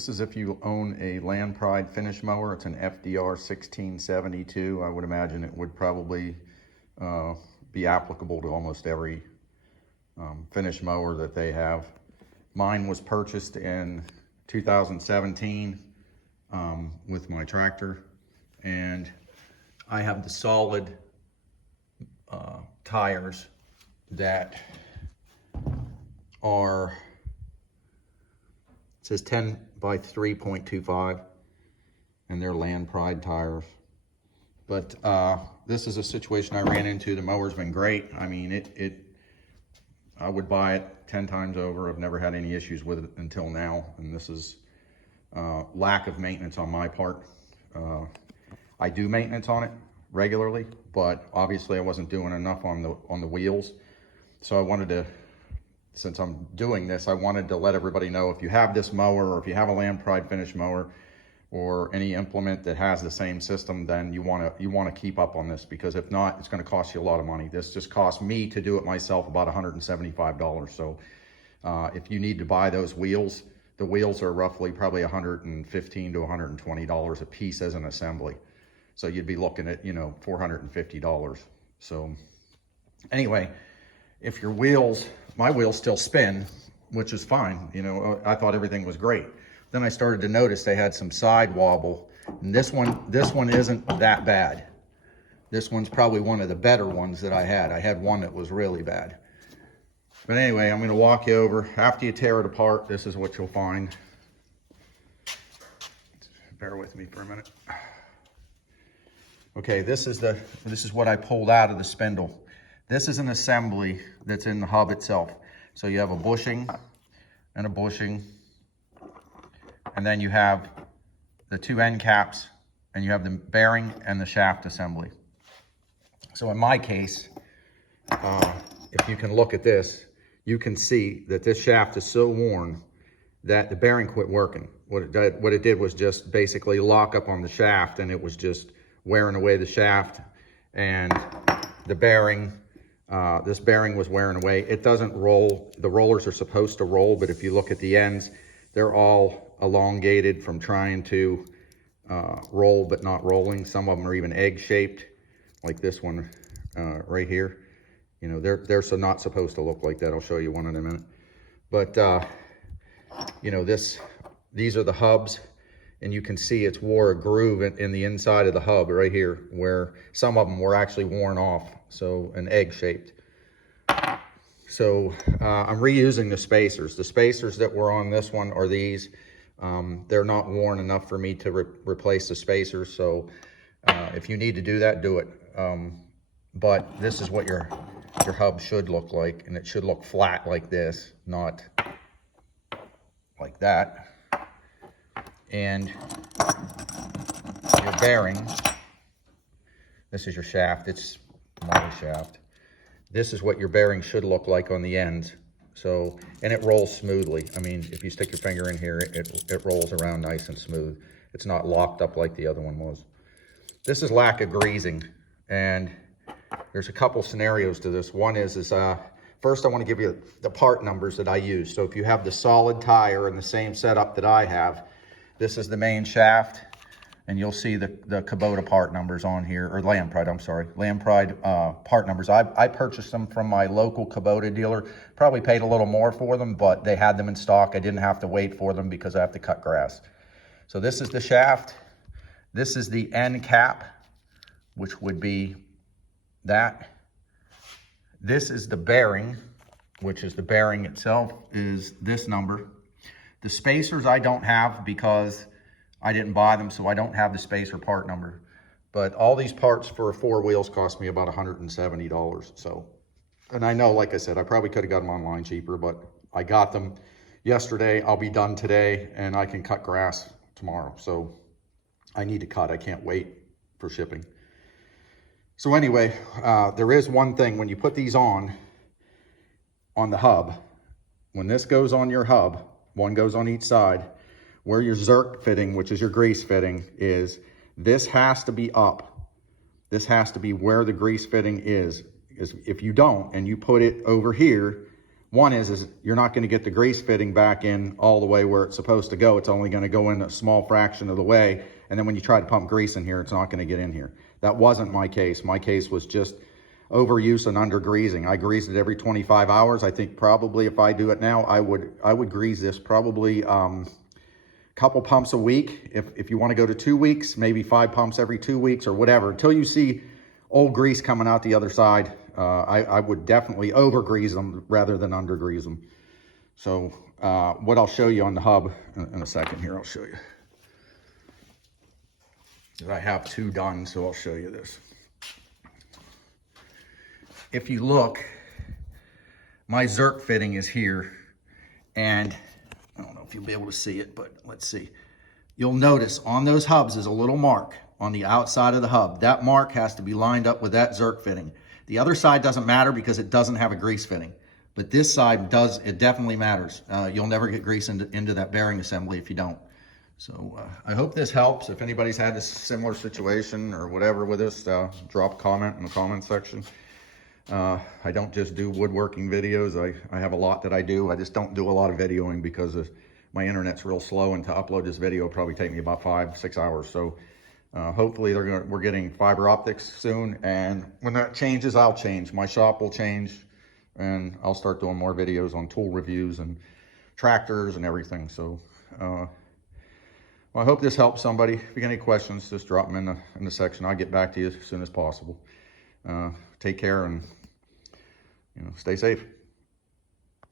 This is if you own a Land Pride finish mower. It's an FDR1672. I would imagine it would probably be applicable to almost every finish mower that they have. Mine was purchased in 2017 with my tractor, and I have the solid tires that are, it says 10 by 3.25, and they're Land Pride tires. But this is a situation I ran into. The mower's been great. I mean, I would buy it 10 times over. I've never had any issues with it until now, and this is lack of maintenance on my part. I do maintenance on it regularly, but obviously I wasn't doing enough on the wheels. So I wanted to, since I'm doing this, I wanted to let everybody know, if you have this mower, or if you have a Land Pride finish mower, or any implement that has the same system, then you want to keep up on this, because if not, it's going to cost you a lot of money. This just cost me to do it myself about $175. So if you need to buy those wheels, the wheels are roughly probably $115 to $120 a piece as an assembly. So you'd be looking at, $450. So anyway, if your wheels, my wheels still spin, which is fine. I thought everything was great. Then I started to notice they had some side wobble, and this one isn't that bad. This one's probably one of the better ones that I had. I had one that was really bad. But anyway, I'm going to walk you over. After you tear it apart, this is what you'll find. Bear with me for a minute. Okay, this is what I pulled out of the spindle. This is an assembly that's in the hub itself. So you have a bushing and a bushing, and then you have the two end caps, and you have the bearing and the shaft assembly. So in my case, if you can look at this, you can see that this shaft is so worn that the bearing quit working. What it did was just basically lock up on the shaft, and it was just wearing away the shaft, and the bearing, this bearing was wearing away. It doesn't roll. The rollers are supposed to roll, but if you look at the ends, they're all elongated from trying to roll but not rolling. Some of them are even egg-shaped, like this one right here. They're so not supposed to look like that. I'll show you one in a minute. But these are the hubs, and you can see it's wore a groove in the inside of the hub right here, where some of them were actually worn off, so an egg-shaped. So I'm reusing the spacers. The spacers that were on this one are these. They're not worn enough for me to replace the spacers, so if you need to do that, do it. But this is what your hub should look like, and it should look flat like this, not like that. And your bearing, this is your shaft. It's my shaft. This is what your bearing should look like on the ends. So, and it rolls smoothly. I mean, if you stick your finger in here, it rolls around nice and smooth. It's not locked up like the other one was. This is lack of greasing, and there's a couple scenarios to this. One is first I want to give you the part numbers that I use. So if you have the solid tire and the same setup that I have, this is the main shaft, and you'll see the Kubota part numbers on here, or Land Pride, I'm sorry, Land Pride part numbers. I purchased them from my local Kubota dealer. Probably paid a little more for them, but they had them in stock. I didn't have to wait for them because I have to cut grass. So this is the shaft. This is the end cap, which would be that. This is the bearing, which is the bearing itself, is this number. The spacers I don't have because I didn't buy them, so I don't have the spacer part number. But all these parts for 4 wheels cost me about $170. So, and I know, like I said, I probably could have got them online cheaper, but I got them yesterday. I'll be done today, and I can cut grass tomorrow. So I need to cut. I can't wait for shipping. So anyway, there is one thing. When you put these on the hub, when this goes on your hub, one goes on each side, where your Zerk fitting, which is your grease fitting, is, this has to be up. This has to be where the grease fitting is. Because if you don't, and you put it over here, One is you're not going to get the grease fitting back in all the way where it's supposed to go. It's only going to go in a small fraction of the way. And then when you try to pump grease in here, it's not going to get in here. That wasn't my case. My case was just overuse and under greasing. I greased it every 25 hours. I think probably if I do it now, I would grease this probably couple pumps a week. If you want to go to 2 weeks, maybe 5 pumps every 2 weeks or whatever, until you see old grease coming out the other side. I would definitely over grease them rather than under grease them. So what I'll show you on the hub in a second here, I'll show you. I have 2 done, so I'll show you this. If you look, my Zerk fitting is here, and I don't know if you'll be able to see it, but let's see. You'll notice on those hubs is a little mark on the outside of the hub. That mark has to be lined up with that Zerk fitting. The other side doesn't matter because it doesn't have a grease fitting, but this side does. It definitely matters. You'll never get grease into that bearing assembly if you don't. So I hope this helps. If anybody's had a similar situation or whatever with this, drop a comment in the comment section. I don't just do woodworking videos. I have a lot that I do. I just don't do a lot of videoing because my internet's real slow, and to upload this video will probably take me about 5-6 hours. So hopefully we're getting fiber optics soon, and when that changes, I'll change. My shop will change, and I'll start doing more videos on tool reviews and tractors and everything. So well, I hope this helps somebody. If you got any questions, just drop them in the section. I'll get back to you as soon as possible. Take care and stay safe.